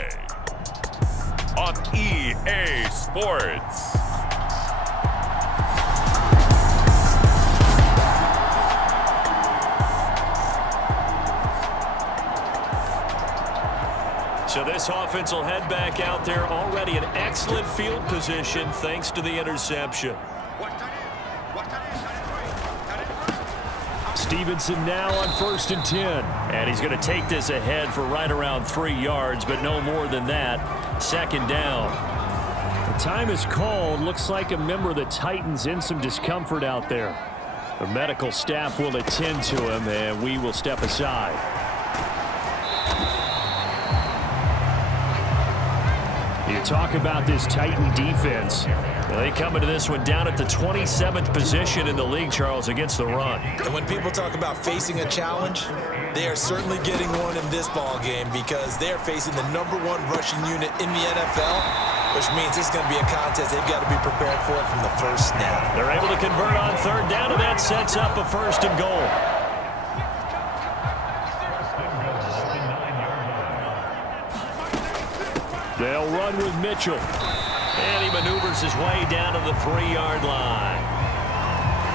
play on EA Sports. So this offense will head back out there, already in excellent field position thanks to the interception. Stevenson now on 1st and 10. And he's going to take this ahead for right around 3 yards, but no more than that. 2nd down. The time is called. Looks like a member of the Titans in some discomfort out there. The medical staff will attend to him, and we will step aside. You talk about this Titan defense. They come into this one down at the 27th position in the league, Charles, against the run. And when people talk about facing a challenge, they are certainly getting one in this ball game because they're facing the #1 rushing unit in the NFL, which means it's going to be a contest they've got to be prepared for from the first snap. They're able to convert on 3rd down, and that sets up a 1st and goal. They'll run with Mitchell. And he maneuvers his way down to the 3-yard line.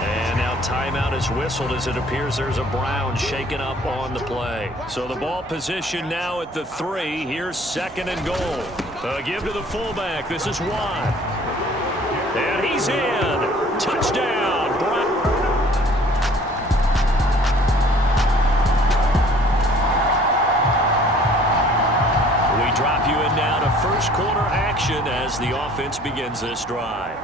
And now timeout is whistled as it appears there's a Brown shaken up on the play. So the ball position now at the 3. Here's 2nd and goal. Give to the fullback. This is Watt. And he's in. Touchdown, Brown. Drop you in now to first quarter action as the offense begins this drive.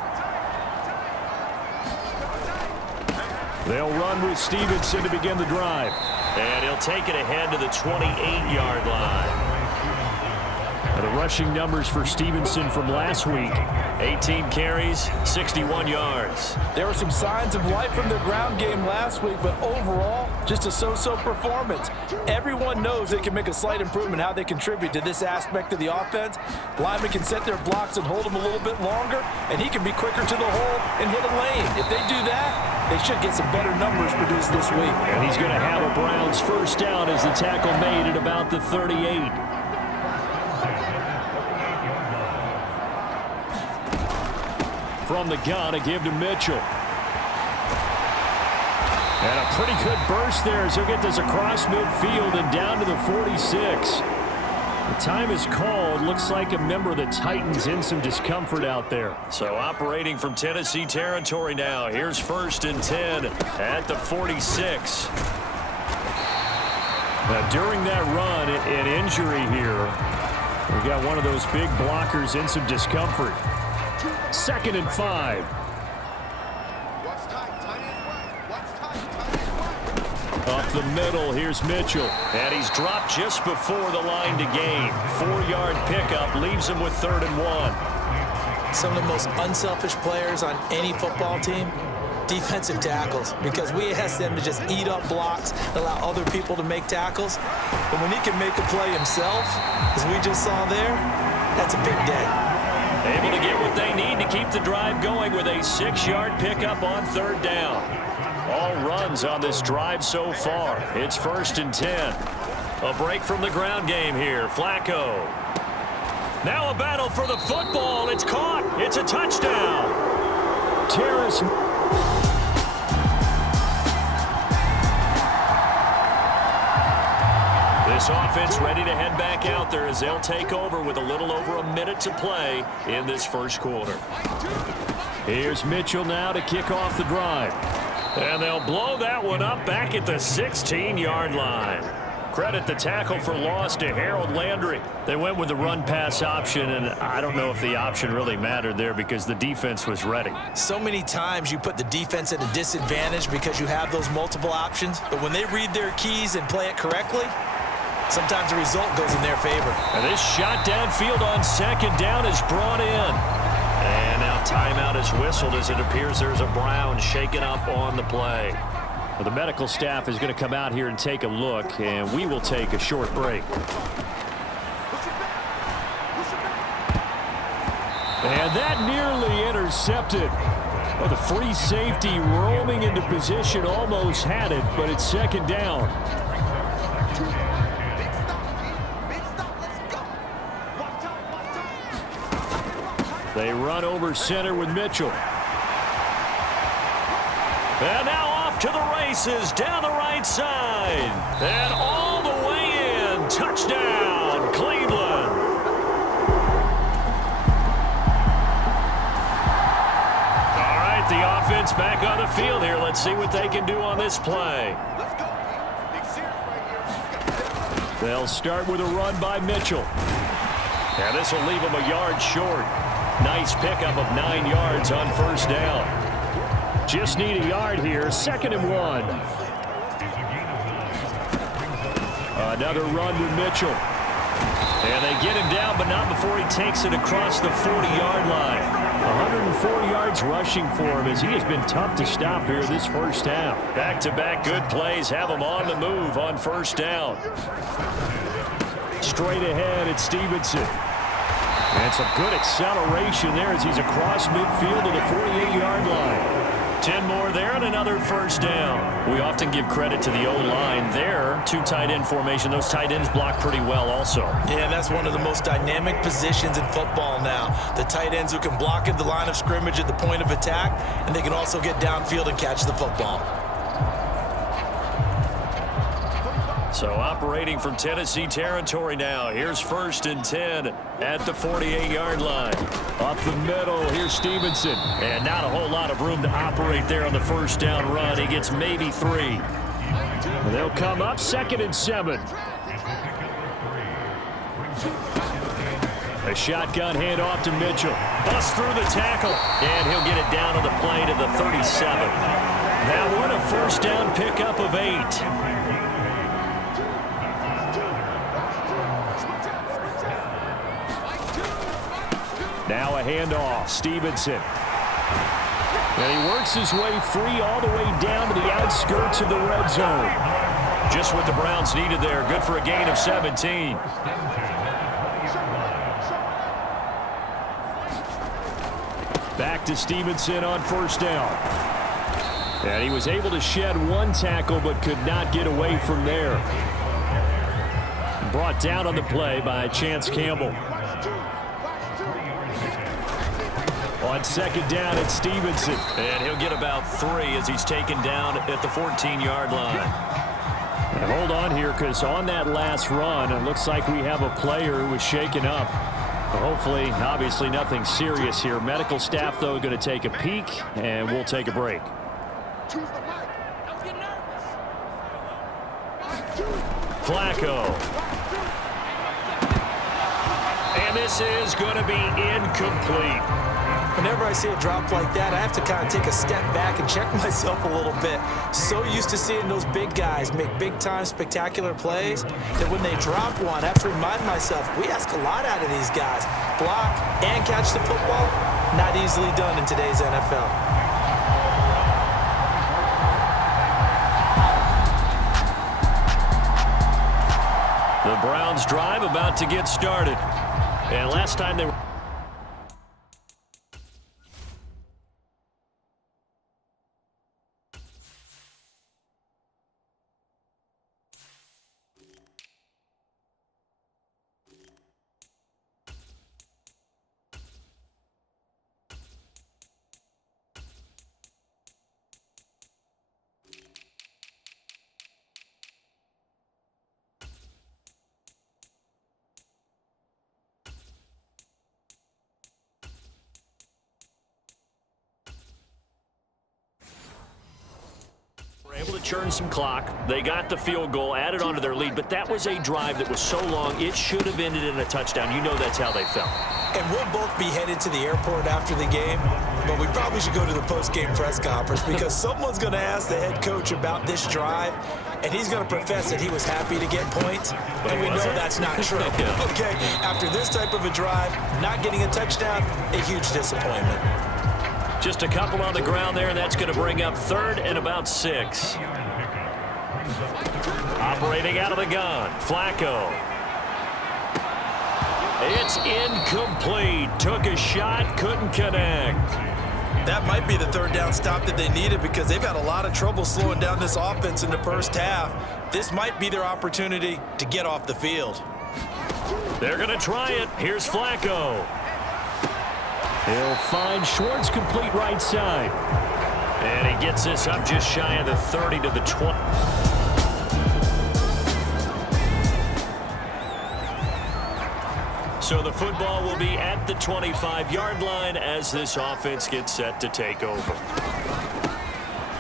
They'll run with Stevenson to begin the drive. And he'll take it ahead to the 28-yard line. The rushing numbers for Stevenson from last week: 18 carries, 61 yards. There were some signs of life from their ground game last week, but overall, just a so-so performance. Everyone knows they can make a slight improvement how they contribute to this aspect of the offense. Linemen can set their blocks and hold them a little bit longer, and he can be quicker to the hole and hit a lane. If they do that, they should get some better numbers produced this week. And he's going to have a Browns 1st down as the tackle made at about the 38. From the gun, a give to Mitchell. And a pretty good burst there as he'll get this across midfield and down to the 46. The time is called. Looks like a member of the Titans in some discomfort out there. So operating from Tennessee territory now. Here's 1st and 10 at the 46. Now during that run, an injury here. We've got one of those big blockers in some discomfort. 2nd and 5. Up the middle, here's Mitchell. And he's dropped just before the line to gain. 4-yard pickup leaves him with 3rd and 1. Some of the most unselfish players on any football team, defensive tackles, because we ask them to just eat up blocks, allow other people to make tackles. But when he can make a play himself, as we just saw there, that's a big day. Able to get what they need to keep the drive going with a 6-yard pickup on 3rd down. All runs on this drive so far. It's 1st and 10. A break from the ground game here. Flacco. Now a battle for the football. It's caught. It's a touchdown. Terrace. This offense ready to head back out there as they'll take over with a little over a minute to play in this 1st quarter. Here's Mitchell now to kick off the drive. And they'll blow that one up back at the 16-yard line. Credit the tackle for loss to Harold Landry. They went with the run-pass option, and I don't know if the option really mattered there because the defense was ready. So many times you put the defense at a disadvantage because you have those multiple options, but when they read their keys and play it correctly, sometimes the result goes in their favor. And this shot downfield on 2nd down is brought in. And now timeout is whistled as it appears there's a Brown shaken up on the play. Well, the medical staff is going to come out here and take a look, and we will take a short break. And that nearly intercepted. Well, the free safety roaming into position almost had it, but it's 2nd down. They run over center with Mitchell. And now off to the races down the right side. And all the way in. Touchdown, Cleveland. All right, the offense back on the field here. Let's see what they can do on this play. They'll start with a run by Mitchell. And this will leave them a yard short. Nice pickup of 9 yards on first down. Just need a yard here. 2nd and 1. Another run with Mitchell. And they get him down, but not before he takes it across the 40-yard line. 104 yards rushing for him as he has been tough to stop here this first half. Back-to-back good plays have him on the move on first down. Straight ahead, it's Stevenson. And some good acceleration there as he's across midfield to the 48-yard line. 10 more there and another first down. We often give credit to the O-line there. 2 tight end formation. Those tight ends block pretty well also. Yeah, that's one of the most dynamic positions in football now. The tight ends who can block at the line of scrimmage at the point of attack, and they can also get downfield and catch the football. So operating from Tennessee territory now. Here's 1st and 10 at the 48-yard line. Up the middle, here's Stevenson. And not a whole lot of room to operate there on the first down run. He gets maybe 3. They'll come up 2nd and 7. A shotgun handoff to Mitchell. Busts through the tackle. And he'll get it down on the play to the 37. That one a first down pickup of 8. Now a handoff, Stevenson. And he works his way free all the way down to the outskirts of the red zone. Just what the Browns needed there. Good for a gain of 17. Back to Stevenson on first down. And he was able to shed 1 tackle but could not get away from there. Brought down on the play by Chance Campbell. On 2nd down, it's Stevenson. And he'll get about 3 as he's taken down at the 14-yard line. And hold on here, because on that last run, it looks like we have a player who was shaken up. Hopefully, obviously, nothing serious here. Medical staff, though, going to take a peek, and we'll take a break. Flacco. And this is going to be incomplete. Whenever I see a drop like that, I have to kind of take a step back and check myself a little bit. So used to seeing those big guys make big-time spectacular plays that when they drop one, I have to remind myself, we ask a lot out of these guys. Block and catch the football, not easily done in today's NFL. The Browns drive about to get started. And last time they were... able to churn some clock. They got the field goal, added on to their lead, but that was a drive that was so long, it should have ended in a touchdown. You know that's how they felt. And we'll both be headed to the airport after the game, but we probably should go to the post-game press conference because someone's going to ask the head coach about this drive, and he's going to profess that he was happy to get points, and we know that's not true. Okay, after this type of a drive, not getting a touchdown, a huge disappointment. Just a couple on the ground there, and that's going to bring up 3rd and about 6. Operating out of the gun, Flacco. It's incomplete. Took a shot, couldn't connect. That might be the 3rd down stop that they needed because they've had a lot of trouble slowing down this offense in the first half. This might be their opportunity to get off the field. They're going to try it. Here's Flacco. He'll find Schwartz complete right side. And he gets this up just shy of the 30 to the 20. So the football will be at the 25-yard line as this offense gets set to take over.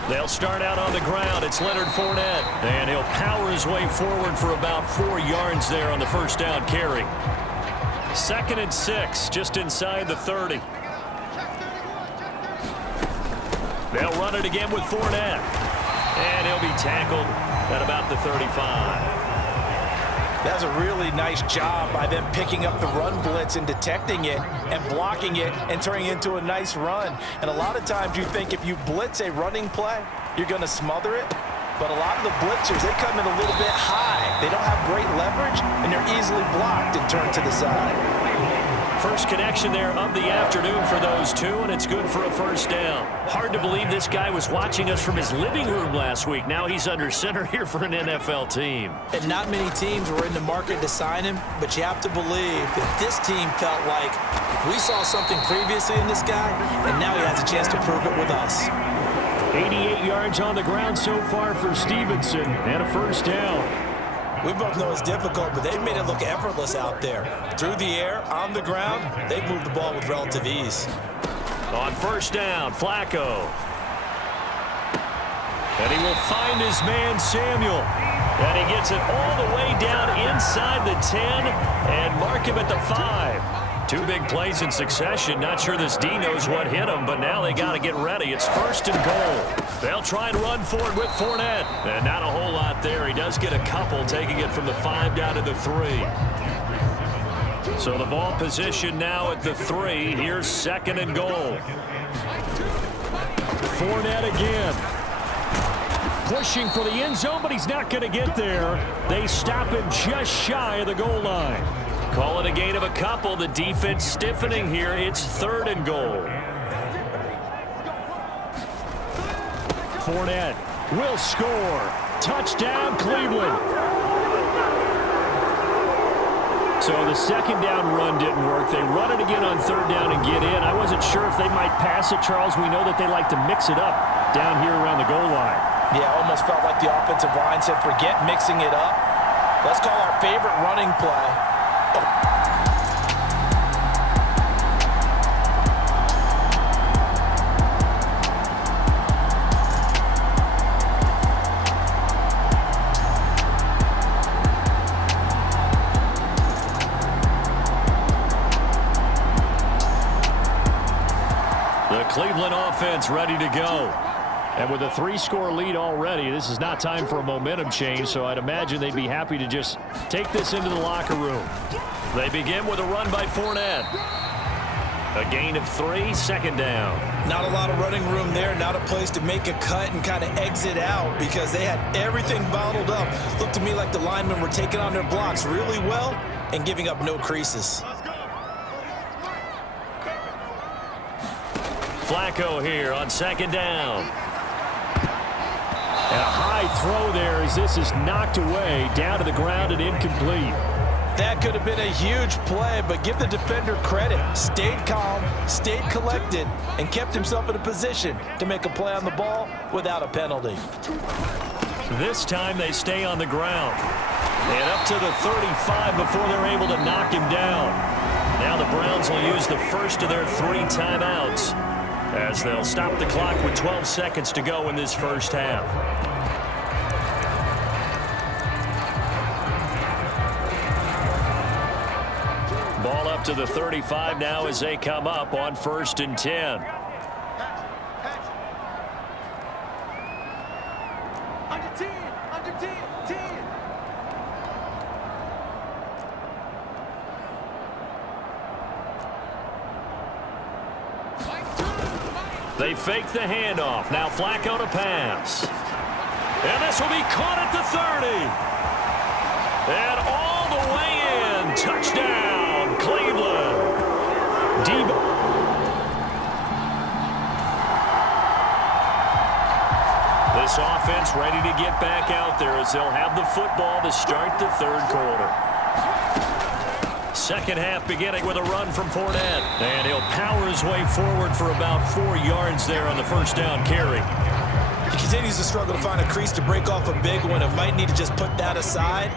They'll start out on the ground. It's Leonard Fournette. And he'll power his way forward for about 4 yards there on the first down carry. 2nd and 6, just inside the 30. They'll run it again with Fournette. And he'll be tackled at about the 35. That's a really nice job by them picking up the run blitz and detecting it and blocking it and turning it into a nice run. And a lot of times you think if you blitz a running play, you're going to smother it. But a lot of the blitzers, they come in a little bit high. They don't have great leverage, and they're easily blocked and turned to the side. First connection there of the afternoon for those two, and it's good for a first down. Hard to believe this guy was watching us from his living room last week. Now he's under center here for an NFL team. And not many teams were in the market to sign him, but you have to believe that this team felt like we saw something previously in this guy, and now he has a chance to prove it with us. 88 yards on the ground so far for Stevenson, and a first down. We both know it's difficult, but they've made it look effortless out there. Through the air, on the ground, they've moved the ball with relative ease. On first down, Flacco. And he will find his man, Samuel. And he gets it all the way down inside the 10 and mark him at the 5. 2 big plays in succession. Not sure this D knows what hit him, but now they got to get ready. It's 1st and goal. They'll try and run for it with Fournette. And not a whole lot there. He does get a couple, taking it from the 5 down to the 3. So the ball position now at the 3. Here's 2nd and goal. Fournette again. Pushing for the end zone, but he's not going to get there. They stop him just shy of the goal line. Call it a gain of a couple. The defense stiffening here. It's 3rd and goal. Fournette will score. Touchdown, Cleveland. So the 2nd down run didn't work. They run it again on 3rd down and get in. I wasn't sure if they might pass it, Charles. We know that they like to mix it up down here around the goal line. Yeah, almost felt like the offensive line said, forget mixing it up. Let's call our favorite running play. The Cleveland offense ready to go. And with a 3-score lead already, this is not time for a momentum change, so I'd imagine they'd be happy to just take this into the locker room. They begin with a run by Fournette. A gain of 3, 2nd down. Not a lot of running room there, not a place to make a cut and kind of exit out because they had everything bottled up. Looked to me like the linemen were taking on their blocks really well and giving up no creases. Flacco here on 2nd down. And a high throw there as this is knocked away down to the ground and incomplete. That could have been a huge play, but give the defender credit. Stayed calm, stayed collected, and kept himself in a position to make a play on the ball without a penalty. This time they stay on the ground. And up to the 35 before they're able to knock him down. Now the Browns will use the first of their 3 timeouts as they'll stop the clock with 12 seconds to go in this first half. Ball up to the 35 now as they come up on 1st and 10. Under 10. They fake the handoff. Now Flacco to pass. And this will be caught at the 30. And all the way in. Touchdown, Cleveland. Debo. This offense ready to get back out there as they'll have the football to start the 3rd quarter. Second half beginning with a run from Fournette. And he'll power his way forward for about 4 yards there on the first down carry. He continues to struggle to find a crease to break off a big one and might need to just put that aside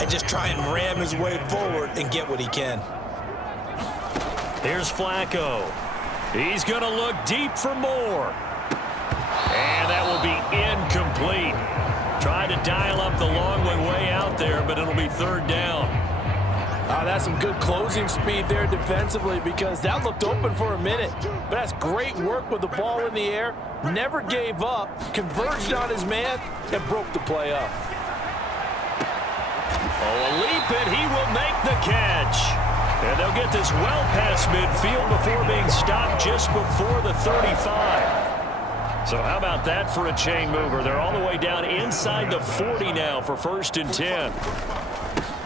and just try and ram his way forward and get what he can. Here's Flacco. He's going to look deep for more. And that will be incomplete. Tried to dial up the long way out there, but it'll be third down. That's some good closing speed there defensively because that looked open for a minute. But that's great work with the ball in the air. Never gave up, converged on his man, and broke the play up. Oh, a leap, and he will make the catch. And they'll get this well past midfield before being stopped just before the 35. So how about that for a chain mover? They're all the way down inside the 40 now for 1st and 10.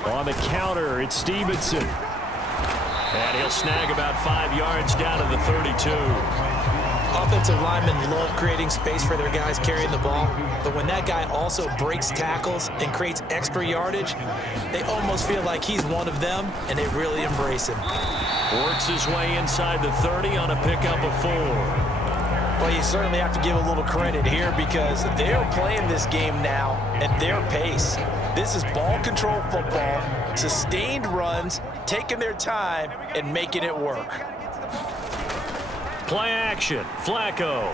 On the counter, it's Stevenson. And he'll snag about 5 yards down to the 32. Offensive linemen love creating space for their guys carrying the ball, but when that guy also breaks tackles and creates extra yardage, they almost feel like he's one of them, and they really embrace him. Works his way inside the 30 on a pickup of 4. Well, you certainly have to give a little credit here because they're playing this game now at their pace. This is ball control football, sustained runs, taking their time, and making it work. Play action, Flacco.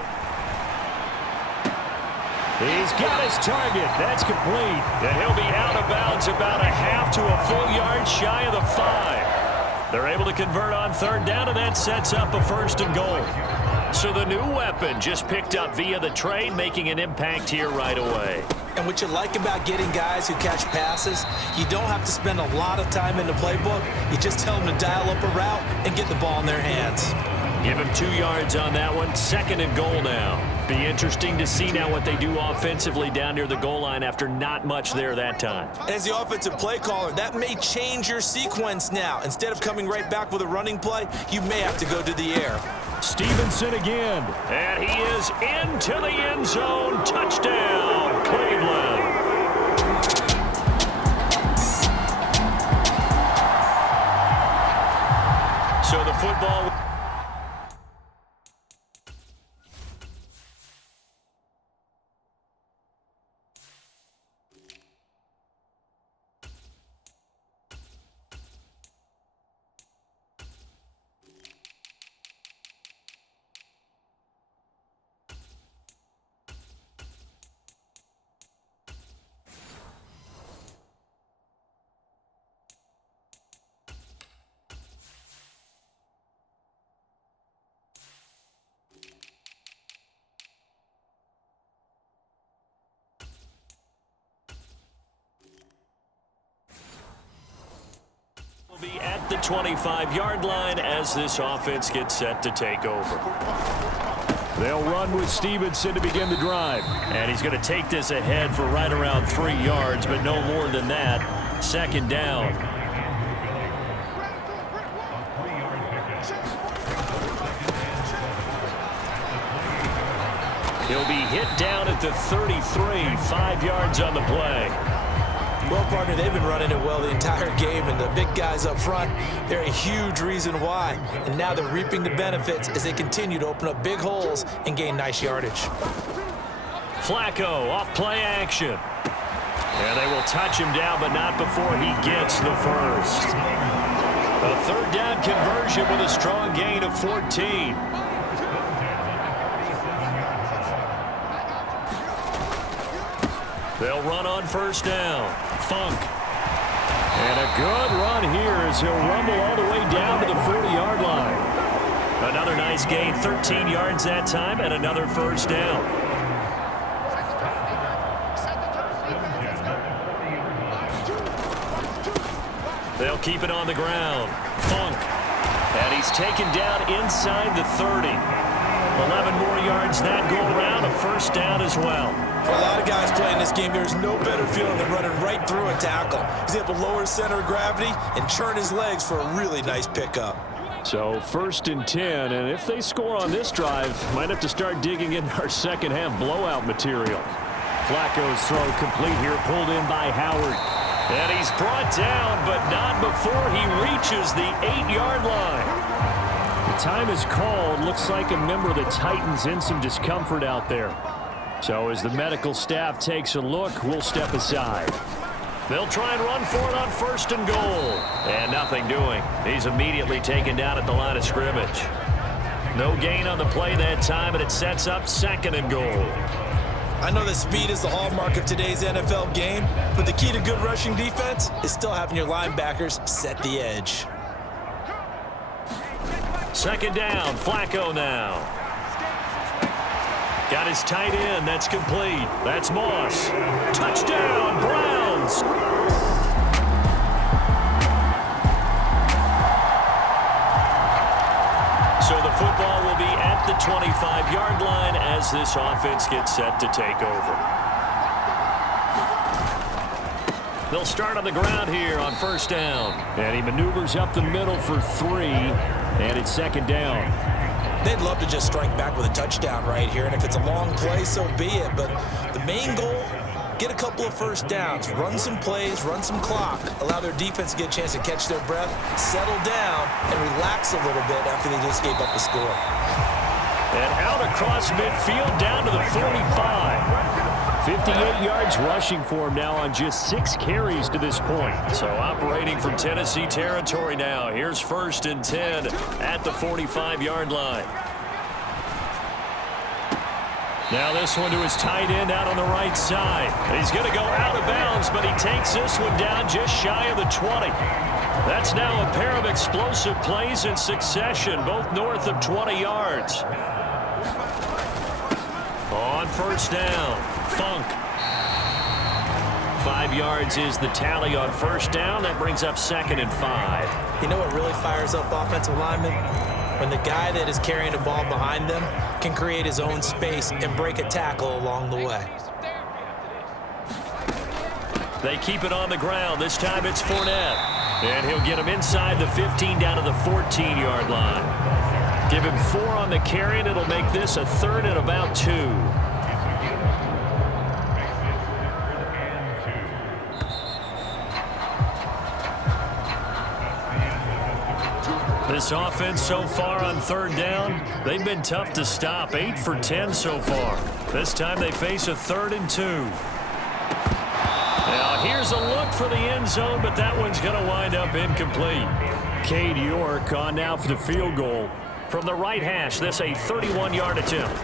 He's got his target. That's complete. And he'll be out of bounds about a half to a full yard shy of the 5. They're able to convert on third down, and that sets up a 1st and goal. So the new weapon just picked up via the trade, making an impact here right away. And what you like about getting guys who catch passes, you don't have to spend a lot of time in the playbook. You just tell them to dial up a route and get the ball in their hands. Give him 2 yards on that one. 2nd and goal now. Be interesting to see now what they do offensively down near the goal line after not much there that time. As the offensive play caller, that may change your sequence now. Instead of coming right back with a running play, you may have to go to the air. Stevenson again. And he is into the end zone. Touchdown, Cleveland. So the football... will be at the 25-yard line as this offense gets set to take over. They'll run with Stevenson to begin the drive. And he's going to take this ahead for right around 3 yards, but no more than that. 2nd down. He'll be hit down at the 33, 5 yards on the play. Well, partner, they've been running it well the entire game, and the big guys up front, they're a huge reason why. And now they're reaping the benefits as they continue to open up big holes and gain nice yardage. Flacco off play action. And they will touch him down, but not before he gets the first. A 3rd down conversion with a strong gain of 14. They'll run on 1st down. Funk. And a good run here as he'll rumble all the way down to the 40-yard line. Another nice gain, 13 yards that time, and another 1st down. They'll keep it on the ground. Funk. And he's taken down inside the 30. 11 more yards that go around, a 1st down as well. For a lot of guys playing this game, there's no better feeling than running right through a tackle. He's able to lower his center of gravity and turn his legs for a really nice pickup. So 1st and 10, and if they score on this drive, might have to start digging in our second half blowout material. Flacco's throw complete here, pulled in by Howard. And he's brought down, but not before he reaches the 8-yard line. The time is called. Looks like a member of the Titans in some discomfort out there. So as the medical staff takes a look, we'll step aside. They'll try and run for it on 1st and goal. And nothing doing. He's immediately taken down at the line of scrimmage. No gain on the play that time, and it sets up 2nd and goal. I know that speed is the hallmark of today's NFL game, but the key to good rushing defense is still having your linebackers set the edge. 2nd down, Flacco now. Got his tight end, that's complete. That's Moss. Touchdown, Browns! So the football will be at the 25-yard line as this offense gets set to take over. They'll start on the ground here on 1st down. And he maneuvers up the middle for 3, and it's 2nd down. They'd love to just strike back with a touchdown right here, and if it's a long play, so be it. But the main goal, get a couple of 1st downs, run some plays, run some clock, allow their defense to get a chance to catch their breath, settle down, and relax a little bit after they just gave up the score. And out across midfield down to the 45. 58 yards rushing for him now on just 6 carries to this point. So operating from Tennessee territory now. Here's 1st and 10 at the 45-yard line. Now this one to his tight end out on the right side. He's going to go out of bounds, but he takes this one down just shy of the 20. That's now a pair of explosive plays in succession, both north of 20 yards. On 1st down, Funk. 5 yards is the tally on 1st down. That brings up 2nd and 5. You know what really fires up offensive linemen? When the guy that is carrying the ball behind them can create his own space and break a tackle along the way. They keep it on the ground. This time it's Fournette. And he'll get him inside the 15 down to the 14-yard line. Give him 4 on the carry, and it'll make this a 3rd and about 2. This offense so far on 3rd down, they've been tough to stop. 8 for 10 so far. This time they face a 3rd and 2. Now here's a look for the end zone, but that one's going to wind up incomplete. Cade York on now for the field goal. From the right hash, this a 31-yard attempt.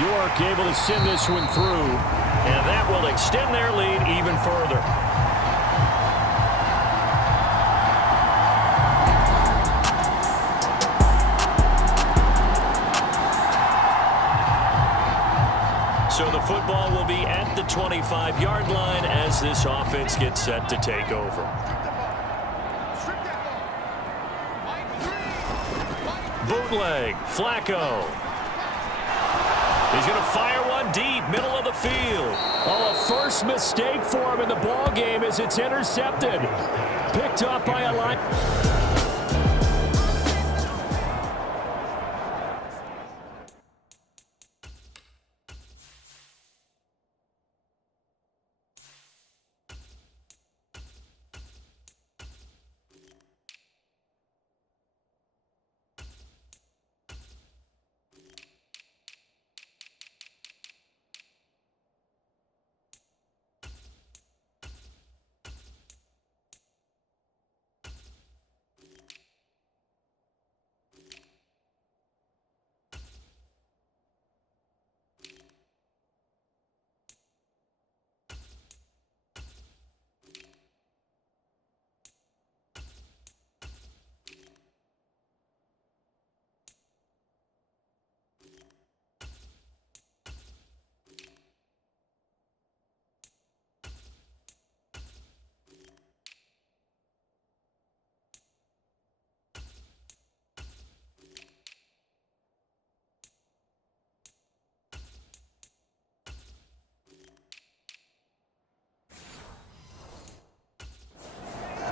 York able to send this one through, and that will extend their lead even further. So the football will be at the 25-yard line as this offense gets set to take over. Bootleg, Flacco. He's going to fire one deep, middle of the field. Oh, a first mistake for him in the ball game as it's intercepted. Picked up by a line.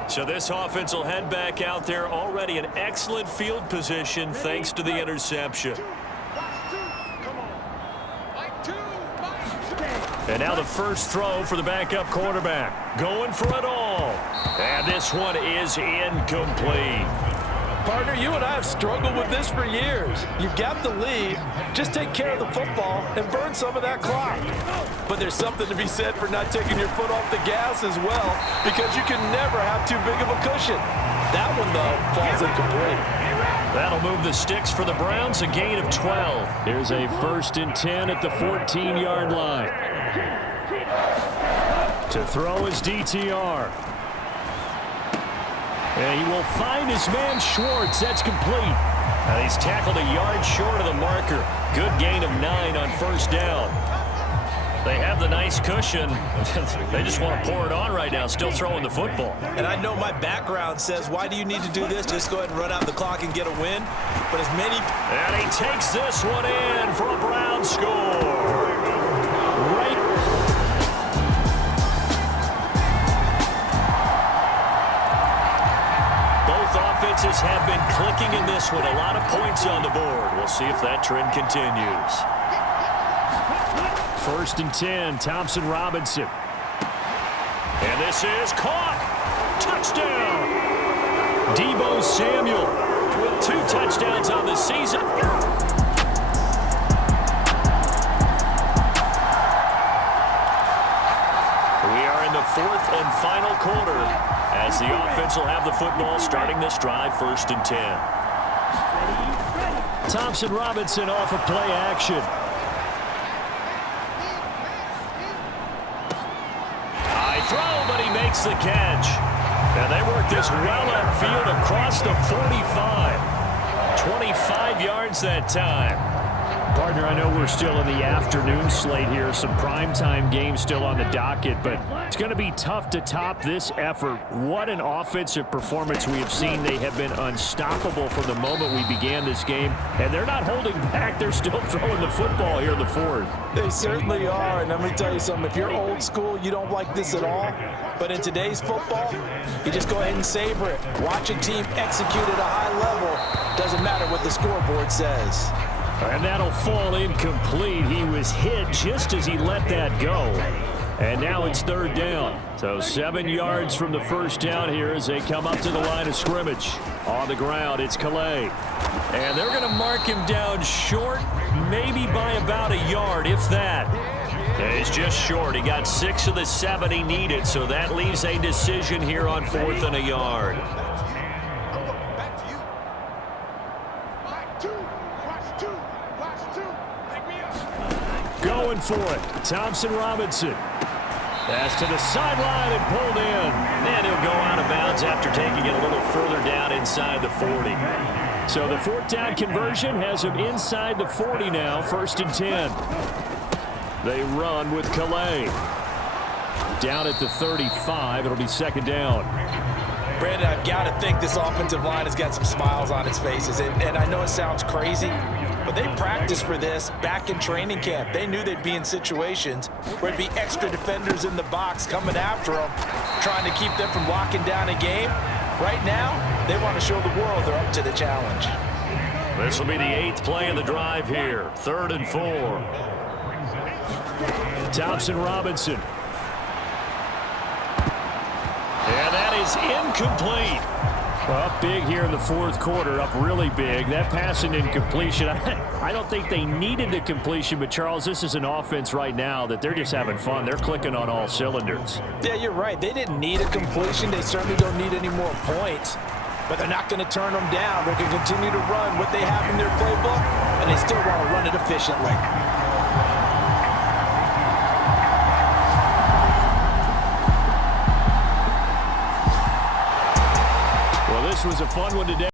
So this offense will head back out there, already in excellent field position thanks to the interception. Come on. 2, 5, And now the first throw for the backup quarterback. Going for it all. And this one is incomplete. Partner, you and I have struggled with this for years. You've got the lead. Just take care of the football and burn some of that clock. But there's something to be said for not taking your foot off the gas as well, because you can never have too big of a cushion. That one, though, falls incomplete. That'll move the sticks for the Browns, a gain of 12. Here's a 1st and 10 at the 14-yard line. To throw is DTR. And he will find his man Schwartz. That's complete. And he's tackled a yard short of the marker. Good gain of 9 on 1st down. They have the nice cushion. They just want to pour it on right now, still throwing the football. And I know my background says, why do you need to do this? Just go ahead and run out the clock and get a win. But as many... And he takes this one in for a Brown score. Right. Both offenses have been clicking in this one. A lot of points on the board. We'll see if that trend continues. 1st and 10, Thompson Robinson. And this is caught. Touchdown. Deebo Samuel with 2 touchdowns on the season. We are in the 4th and final quarter as the offense will have the football starting this drive, 1st and 10. Thompson Robinson off of play action. Throw, but he makes the catch. And they work this well upfield across the 45. 25 yards that time. Partner, I know we're still in the afternoon slate here. Some primetime games still on the docket, but it's going to be tough to top this effort. What an offensive performance we have seen. They have been unstoppable from the moment we began this game, and they're not holding back. They're still throwing the football here in the 4th. They certainly are, and let me tell you something. If you're old school, you don't like this at all. But in today's football, you just go ahead and savor it. Watch a team execute at a high level. Doesn't matter what the scoreboard says. And that'll fall incomplete. He was hit just as he let that go. And now it's 3rd down. So 7 yards from the 1st down here as they come up to the line of scrimmage. On the ground, it's Calais. And they're going to mark him down short, maybe by about a yard, if that. And he's just short. He got 6 of the 7 he needed, so that leaves a decision here on 4th and a yard. Going for it. Thompson Robinson. Pass to the sideline and pulled in. And he'll go out of bounds after taking it a little further down inside the 40. So the 4th down conversion has him inside the 40 now, 1st and 10. They run with Calais. Down at the 35, it'll be 2nd down. Brandon, I've got to think this offensive line has got some smiles on its faces. And I know it sounds crazy, but they practiced for this back in training camp. They knew they'd be in situations where it'd be extra defenders in the box coming after them, trying to keep them from locking down a game. Right now, they want to show the world they're up to the challenge. This will be the 8th play of the drive here. 3rd and 4. Thompson Robinson. And that is incomplete. Up big here in the 4th quarter, up really big. That pass and incompletion, I don't think they needed the completion, but Charles, this is an offense right now that they're just having fun. They're clicking on all cylinders. Yeah, you're right. They didn't need a completion. They certainly don't need any more points, but they're not going to turn them down. They're going to continue to run what they have in their playbook, and they still want to run it efficiently. Well, this was a fun one today.